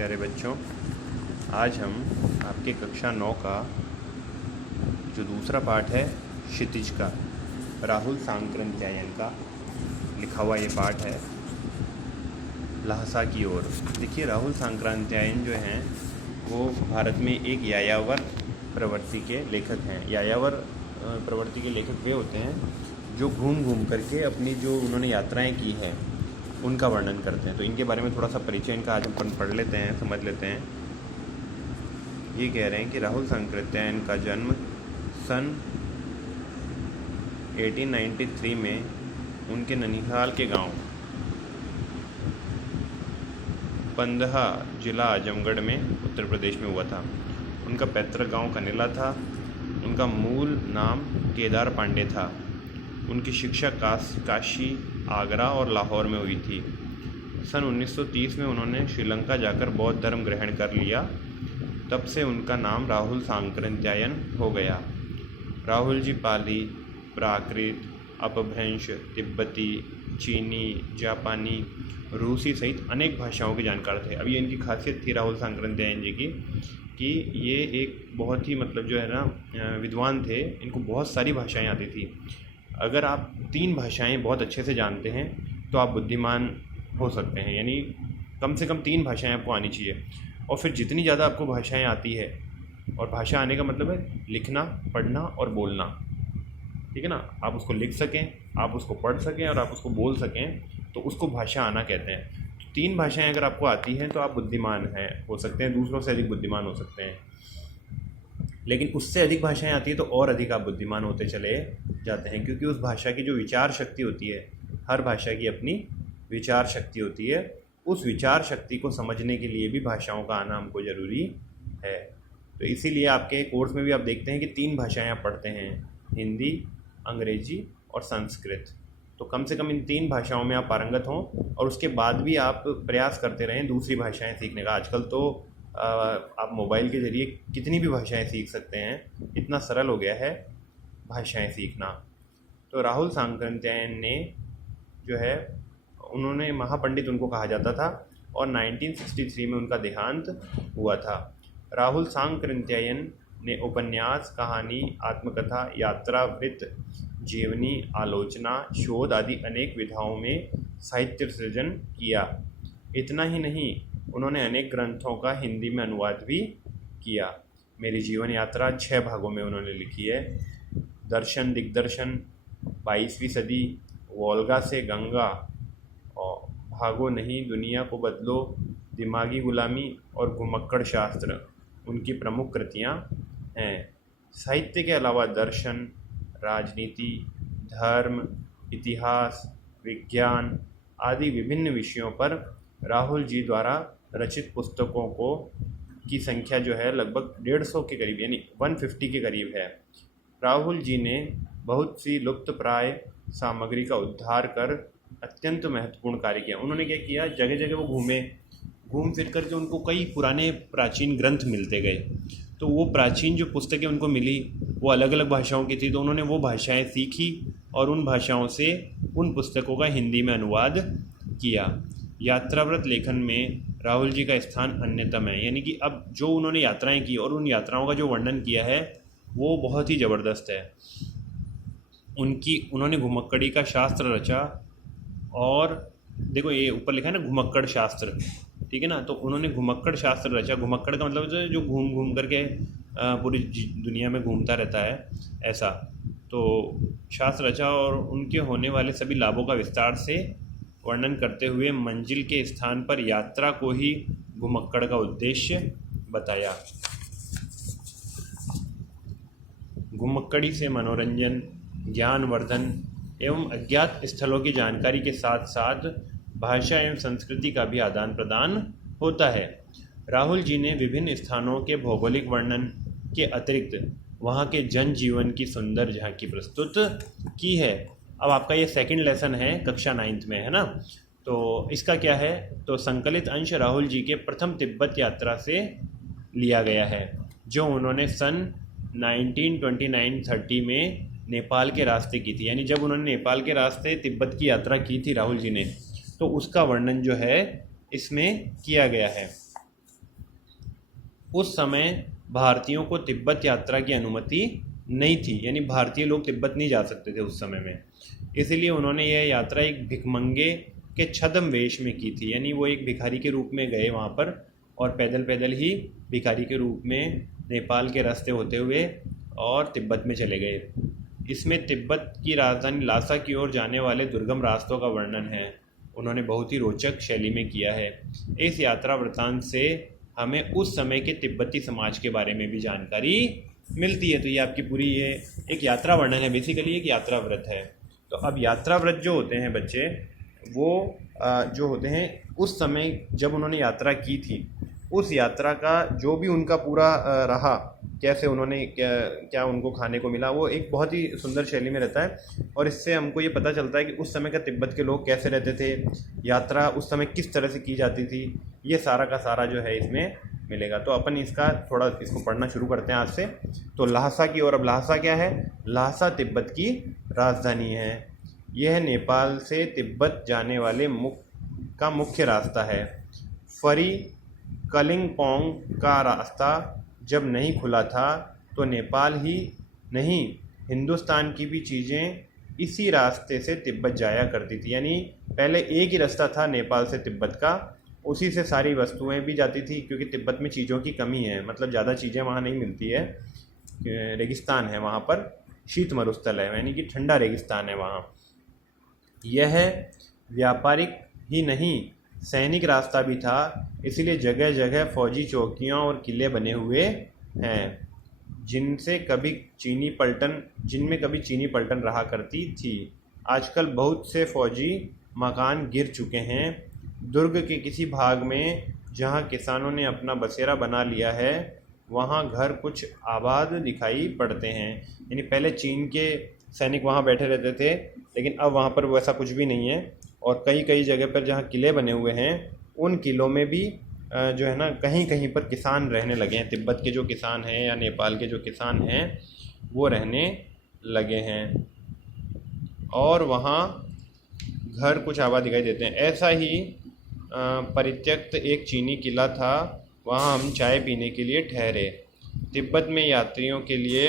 प्यारे बच्चों, आज हम आपके कक्षा 9 का जो दूसरा पाठ है क्षितिज का, राहुल सांकृत्यायन का लिखा हुआ ये पाठ है लहसा की ओर। देखिए, राहुल सांकृत्यायन जो हैं वो भारत में एक यायावर प्रवृत्ति के लेखक हैं। यायावर प्रवृत्ति के लेखक वे होते हैं जो घूम घूम करके अपनी जो उन्होंने यात्राएं की हैं उनका वर्णन करते हैं। तो इनके बारे में थोड़ा सा परिचय इनका आज हम पढ़ लेते हैं, समझ लेते हैं। ये कह रहे हैं कि राहुल सांकृत्यायन का जन्म सन 1893 में उनके ननिहाल के गांव पंदहा, जिला आजमगढ़ में, उत्तर प्रदेश में हुआ था। उनका पैतृक गांव कनेला था। उनका मूल नाम केदार पांडे था। उनकी शिक्षा काशी, आगरा और लाहौर में हुई थी। सन 1930 में उन्होंने श्रीलंका जाकर बौद्ध धर्म ग्रहण कर लिया। तब से उनका नाम राहुल सांकृत्यायन हो गया। राहुल जी पाली, प्राकृत, अपभ्रंश, तिब्बती, चीनी, जापानी, रूसी सहित अनेक भाषाओं के जानकार थे। अब ये इनकी खासियत थी राहुल सांकृत्यायन जी की कि ये एक बहुत ही जो है ना विद्वान थे। इनको बहुत सारी भाषाएं आती थी। अगर आप 3 भाषाएं बहुत अच्छे से जानते हैं तो आप बुद्धिमान हो सकते हैं। यानी कम से कम 3 भाषाएं आपको आनी चाहिए। और फिर जितनी ज़्यादा आपको भाषाएं आती है, और भाषा आने का मतलब है लिखना, पढ़ना और बोलना, ठीक है ना। आप उसको लिख सकें, आप उसको पढ़ सकें और आप उसको बोल सकें, तो उसको भाषा आना कहते हैं। तो 3 भाषाएं अगर आपको आती हैं तो आप बुद्धिमान हो सकते हैं, दूसरों से अधिक बुद्धिमान हो सकते हैं। लेकिन उससे अधिक भाषाएं आती है तो और अधिक आप बुद्धिमान होते चले जाते हैं, क्योंकि उस भाषा की जो विचार शक्ति होती है, हर भाषा की अपनी विचार शक्ति होती है। उस विचार शक्ति को समझने के लिए भी भाषाओं का आना हमको ज़रूरी है। तो इसीलिए आपके कोर्स में भी आप देखते हैं कि 3 भाषाएं आप पढ़ते हैं, हिंदी, अंग्रेजी और संस्कृत। तो कम से कम इन 3 भाषाओं में आप पारंगत हों, और उसके बाद भी आप प्रयास करते रहें दूसरी भाषाएं सीखने का। आजकल तो आप मोबाइल के ज़रिए कितनी भी भाषाएं सीख सकते हैं, इतना सरल हो गया है भाषाएं सीखना। तो राहुल सांकृत्यायन ने जो है, उन्होंने महापंडित उनको कहा जाता था, और 1963 में उनका देहांत हुआ था। राहुल सांकृत्यायन ने उपन्यास, कहानी, आत्मकथा, यात्रा वृत्त, जीवनी, आलोचना, शोध आदि अनेक विधाओं में साहित्य सृजन किया। इतना ही नहीं, उन्होंने अनेक ग्रंथों का हिंदी में अनुवाद भी किया। मेरी जीवन यात्रा 6 भागों में उन्होंने लिखी है। दर्शन दिग्दर्शन, 22वीं सदी, वोल्गा से गंगा, और भागो नहीं, दुनिया को बदलो, दिमागी गुलामी और घुमक्कड़ शास्त्र उनकी प्रमुख कृतियाँ हैं। साहित्य के अलावा दर्शन, राजनीति, धर्म, इतिहास, विज्ञान आदि विभिन्न विषयों पर राहुल जी द्वारा रचित पुस्तकों की संख्या जो है लगभग 150 के करीब, यानी 150 के करीब है। राहुल जी ने बहुत सी लुप्तप्राय सामग्री का उद्धार कर अत्यंत महत्वपूर्ण कार्य किया। उन्होंने क्या किया, जगह जगह वो घूम फिर करके उनको कई पुराने प्राचीन ग्रंथ मिलते गए। तो वो प्राचीन जो पुस्तकें उनको मिली वो अलग अलग भाषाओं की थी, तो उन्होंने वो भाषाएं सीखी और उन भाषाओं से उन पुस्तकों का हिंदी में अनुवाद किया। यात्राव्रत लेखन में राहुल जी का स्थान अन्यतम है। यानी कि अब जो उन्होंने यात्राएं की और उन यात्राओं का जो वर्णन किया है वो बहुत ही ज़बरदस्त है। उन्होंने घुमक्कड़ी का शास्त्र रचा, और देखो ये ऊपर लिखा है ना, घुमक्कड़ शास्त्र, ठीक है ना। तो उन्होंने घुमक्कड़ शास्त्र रचा। घुमक्कड़ का मतलब जो घूम घूम करके पूरी दुनिया में घूमता रहता है, ऐसा। तो शास्त्र रचा और उनके होने वाले सभी लाभों का विस्तार से वर्णन करते हुए मंजिल के स्थान पर यात्रा को ही घुमक्कड़ का उद्देश्य बताया। घुमक्कड़ी से मनोरंजन, ज्ञानवर्धन एवं अज्ञात स्थलों की जानकारी के साथ साथ भाषा एवं संस्कृति का भी आदान प्रदान होता है। राहुल जी ने विभिन्न स्थानों के भौगोलिक वर्णन के अतिरिक्त वहाँ के जनजीवन की सुंदर झांकी प्रस्तुत की है। अब आपका ये सेकंड लेसन है कक्षा 9th में, है ना। तो इसका क्या है, तो संकलित अंश राहुल जी के प्रथम तिब्बत यात्रा से लिया गया है, जो उन्होंने सन 1929-30 में नेपाल के रास्ते की थी। यानी जब उन्होंने नेपाल के रास्ते तिब्बत की यात्रा की थी राहुल जी ने, तो उसका वर्णन जो है इसमें किया गया है। उस समय भारतीयों को तिब्बत यात्रा की अनुमति नहीं थी, यानी भारतीय लोग तिब्बत नहीं जा सकते थे उस समय में। इसीलिए उन्होंने यह यात्रा एक भिखमंगे के छद्म वेश में की थी, यानी वो एक भिखारी के रूप में गए वहाँ पर और पैदल पैदल ही भिखारी के रूप में नेपाल के रास्ते होते हुए और तिब्बत में चले गए। इसमें तिब्बत की राजधानी लासा की ओर जाने वाले दुर्गम रास्तों का वर्णन है, उन्होंने बहुत ही रोचक शैली में किया है। इस यात्रा वृत्तांत से हमें उस समय के तिब्बती समाज के बारे में भी जानकारी मिलती है। तो ये आपकी पूरी ये एक यात्रा वर्णन है, बेसिकली एक यात्रा व्रत है। तो अब यात्रा व्रत जो होते हैं बच्चे, वो जो होते हैं उस समय जब उन्होंने यात्रा की थी, उस यात्रा का जो भी उनका पूरा रहा, कैसे उन्होंने क्या उनको खाने को मिला, वो एक बहुत ही सुंदर शैली में रहता है। और इससे हमको ये पता चलता है कि उस समय का तिब्बत के लोग कैसे रहते थे, यात्रा उस समय किस तरह से की जाती थी, ये सारा का सारा जो है इसमें मिलेगा। तो अपन इसका थोड़ा इसको पढ़ना शुरू करते हैं आज से। तो ल्हासा की ओर, अब ल्हासा क्या है? ल्हासा तिब्बत की राजधानी है। यह नेपाल से तिब्बत जाने वाले का मुख्य रास्ता है। फरी कलिम्पोंग का रास्ता जब नहीं खुला था तो नेपाल ही नहीं, हिंदुस्तान की भी चीज़ें इसी रास्ते से तिब्बत जाया करती थी। यानी पहले एक ही रास्ता था नेपाल से तिब्बत का, उसी से सारी वस्तुएं भी जाती थी, क्योंकि तिब्बत में चीज़ों की कमी है, मतलब ज़्यादा चीज़ें वहाँ नहीं मिलती है, रेगिस्तान है वहाँ पर, शीत मरुस्थल है, यानी कि ठंडा रेगिस्तान है वहाँ। यह व्यापारिक ही नहीं सैनिक रास्ता भी था, इसीलिए जगह जगह फौजी चौकियाँ और किले बने हुए हैं, जिनमें कभी चीनी पलटन रहा करती थी। आजकल बहुत से फौजी मकान गिर चुके हैं। दुर्ग के किसी भाग में जहां किसानों ने अपना बसेरा बना लिया है, वहां घर कुछ आबाद दिखाई पड़ते हैं। यानी पहले चीन के सैनिक वहां बैठे रहते थे, लेकिन अब वहां पर वैसा कुछ भी नहीं है। और कई कई जगह पर जहां किले बने हुए हैं, उन किलों में भी जो है ना, कहीं कहीं पर किसान रहने लगे हैं। तिब्बत के जो किसान हैं या नेपाल के जो किसान हैं वो रहने लगे हैं, और वहाँ घर कुछ आबाद दिखाई देते हैं। ऐसा ही परित्यक्त एक चीनी किला था, वहाँ हम चाय पीने के लिए ठहरे। तिब्बत में यात्रियों के लिए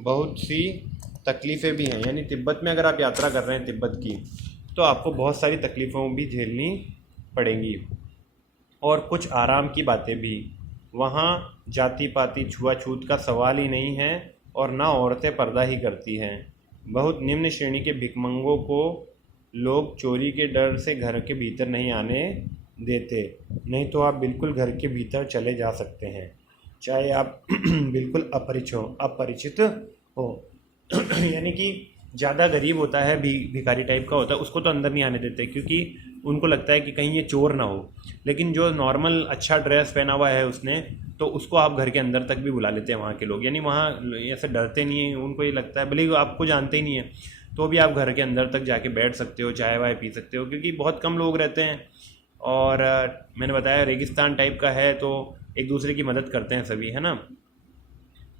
बहुत सी तकलीफ़ें भी हैं, यानी तिब्बत में अगर आप यात्रा कर रहे हैं तिब्बत की, तो आपको बहुत सारी तकलीफ़ों भी झेलनी पड़ेंगी, और कुछ आराम की बातें भी। वहाँ जाति पाति छुआछूत का सवाल ही नहीं है, और ना औरतें पर्दा ही करती हैं। बहुत निम्न श्रेणी के भिखमंगों को लोग चोरी के डर से घर के भीतर नहीं आने देते, नहीं तो आप बिल्कुल घर के भीतर चले जा सकते हैं, चाहे आप बिल्कुल अपरिचित हो। यानी कि ज़्यादा गरीब होता है, भिखारी टाइप का होता है, उसको तो अंदर नहीं आने देते, क्योंकि उनको लगता है कि कहीं ये चोर ना हो। लेकिन जो नॉर्मल अच्छा ड्रेस पहना हुआ है उसने, तो उसको आप घर के अंदर तक भी बुला लेते हैं वहाँ के लोग। यानी वहाँ ऐसे डरते नहीं हैं, उनको ये लगता है, भले ही आपको जानते ही नहीं है, तो भी आप घर के अंदर तक जाके बैठ सकते हो, चाय वाय पी सकते हो, क्योंकि बहुत कम लोग रहते हैं। और मैंने बताया रेगिस्तान टाइप का है, तो एक दूसरे की मदद करते हैं सभी, है ना।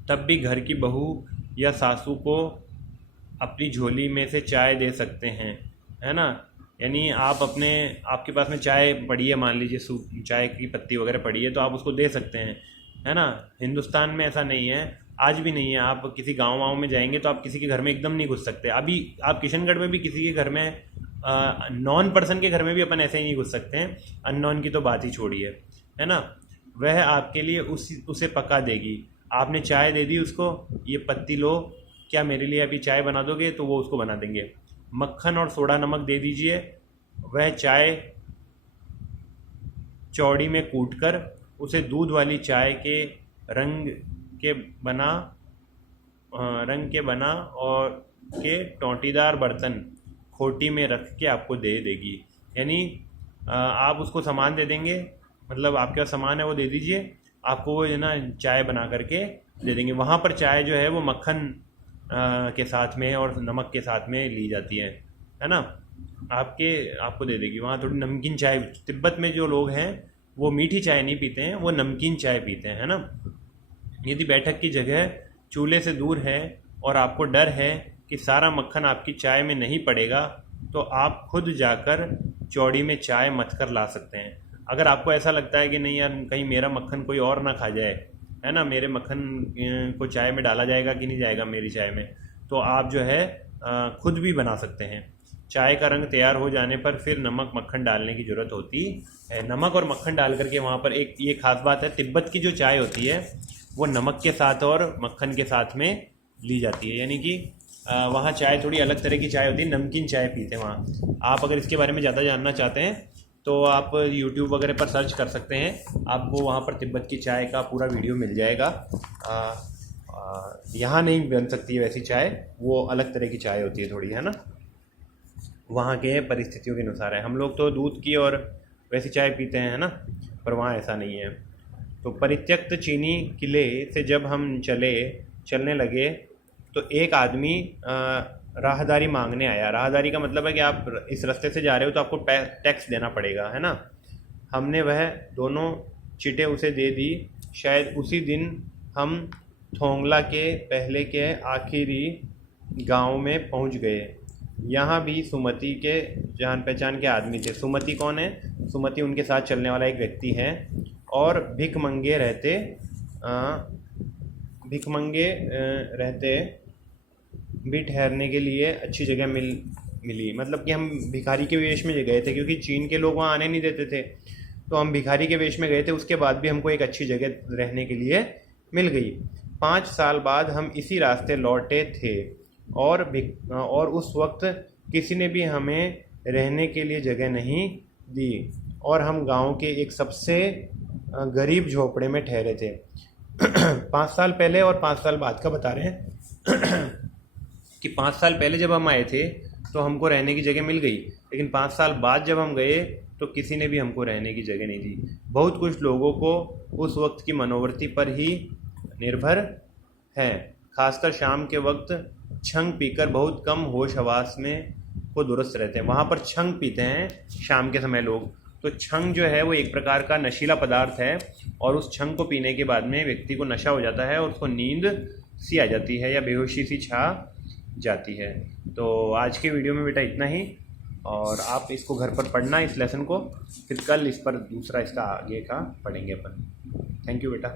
तब भी घर की बहू या सासू को अपनी झोली में से चाय दे सकते हैं, है ना। यानी आपके पास में चाय पड़ी है, मान लीजिए सूप चाय की पत्ती वगैरह पड़ी है, तो आप उसको दे सकते हैं, है ना। हिंदुस्तान में ऐसा नहीं है, आज भी नहीं है। आप किसी गाँव में जाएंगे तो आप किसी के घर में एकदम नहीं घुस सकते। अभी आप किशनगढ़ में भी किसी के घर में, नॉन पर्सन के घर में भी अपन ऐसे ही नहीं घुस सकते हैं, अननोन की तो बात ही छोड़िए, है ना। वह आपके लिए उसे पका देगी। आपने चाय दे दी उसको, ये पत्ती लो, क्या मेरे लिए अभी चाय बना दोगे, तो वो उसको बना देंगे। मक्खन और सोडा नमक दे दीजिए, वह चाय चौड़ी में कूटकर उसे दूध वाली चाय के रंग के बना और के टोंटीदार बर्तन खोटी में रख के आपको दे देगी। यानी आप उसको सामान दे देंगे, मतलब आपके पास सामान है वो दे दीजिए, आपको वो है ना चाय बना करके दे देंगे। वहाँ पर चाय जो है वो मक्खन के साथ में और नमक के साथ में ली जाती है ना। आपको दे देगी। वहाँ थोड़ी नमकीन चाय, तिब्बत में जो लोग हैं वो मीठी चाय नहीं पीते हैं, वो नमकीन चाय पीते हैं, है ना। यदि बैठक की जगह चूल्हे से दूर है और आपको डर है कि सारा मक्खन आपकी चाय में नहीं पड़ेगा, तो आप खुद जाकर चौड़ी में चाय मथ कर ला सकते हैं। अगर आपको ऐसा लगता है कि नहीं यार, कहीं मेरा मक्खन कोई और ना खा जाए, है ना, मेरे मक्खन को चाय में डाला जाएगा कि नहीं जाएगा मेरी चाय में, तो आप जो है खुद भी बना सकते हैं। चाय का रंग तैयार हो जाने पर फिर नमक मक्खन डालने की ज़रूरत होती है। नमक और मक्खन डाल करके वहाँ पर एक ये खास बात है, तिब्बत की जो चाय होती है वो नमक के साथ और मक्खन के साथ में ली जाती है, यानी कि वहाँ चाय थोड़ी अलग तरह की चाय होती है, नमकीन चाय पीते हैं वहाँ। आप अगर इसके बारे में ज़्यादा जानना चाहते हैं तो आप YouTube वगैरह पर सर्च कर सकते हैं, आपको वहाँ पर तिब्बत की चाय का पूरा वीडियो मिल जाएगा। यहाँ नहीं बन सकती है वैसी चाय, वो अलग तरह की चाय होती है थोड़ी, है ना, वहाँ के परिस्थितियों के अनुसार है। हम लोग तो दूध की और वैसी चाय पीते हैं, है ना, पर वहाँ ऐसा नहीं है। तो परित्यक्त चीनी किले से जब हम चलने लगे तो एक आदमी राहदारी मांगने आया। राहदारी का मतलब है कि आप इस रास्ते से जा रहे हो तो आपको टैक्स देना पड़ेगा, है ना। हमने वह दोनों चिटें उसे दे दी। शायद उसी दिन हम थोंगला के पहले के आखिरी गांव में पहुंच गए। यहाँ भी सुमति के जान पहचान के आदमी थे। सुमति कौन है? सुमति उनके साथ चलने वाला एक व्यक्ति है। और भिखमंगे रहते भी ठहरने के लिए अच्छी जगह मिली। मतलब कि हम भिखारी के वेश में गए थे, क्योंकि चीन के लोग वहाँ आने नहीं देते थे, तो हम भिखारी के वेश में गए थे। उसके बाद भी हमको एक अच्छी जगह रहने के लिए मिल गई। 5 साल बाद हम इसी रास्ते लौटे थे और उस वक्त किसी ने भी हमें रहने के लिए जगह नहीं दी और हम गांव के एक सबसे गरीब झोपड़े में ठहरे थे। 5 साल पहले और 5 साल बाद का बता रहे हैं कि 5 साल पहले जब हम आए थे तो हमको रहने की जगह मिल गई, लेकिन 5 साल बाद जब हम गए तो किसी ने भी हमको रहने की जगह नहीं दी। बहुत कुछ लोगों को उस वक्त की मनोवृत्ति पर ही निर्भर है। खासकर शाम के वक्त छंग पीकर बहुत कम होश हवास में को दुरुस्त रहते हैं। वहाँ पर छंग पीते हैं शाम के समय लोग। तो छंग जो है वो एक प्रकार का नशीला पदार्थ है और उस छंग को पीने के बाद में व्यक्ति को नशा हो जाता है और उसको नींद सी आ जाती है या बेहोशी सी छा जाती है। तो आज के वीडियो में बेटा इतना ही, और आप इसको घर पर पढ़ना इस लेसन को, फिर कल इस पर दूसरा इसका आगे का पढ़ेंगे अपन। थैंक यू बेटा।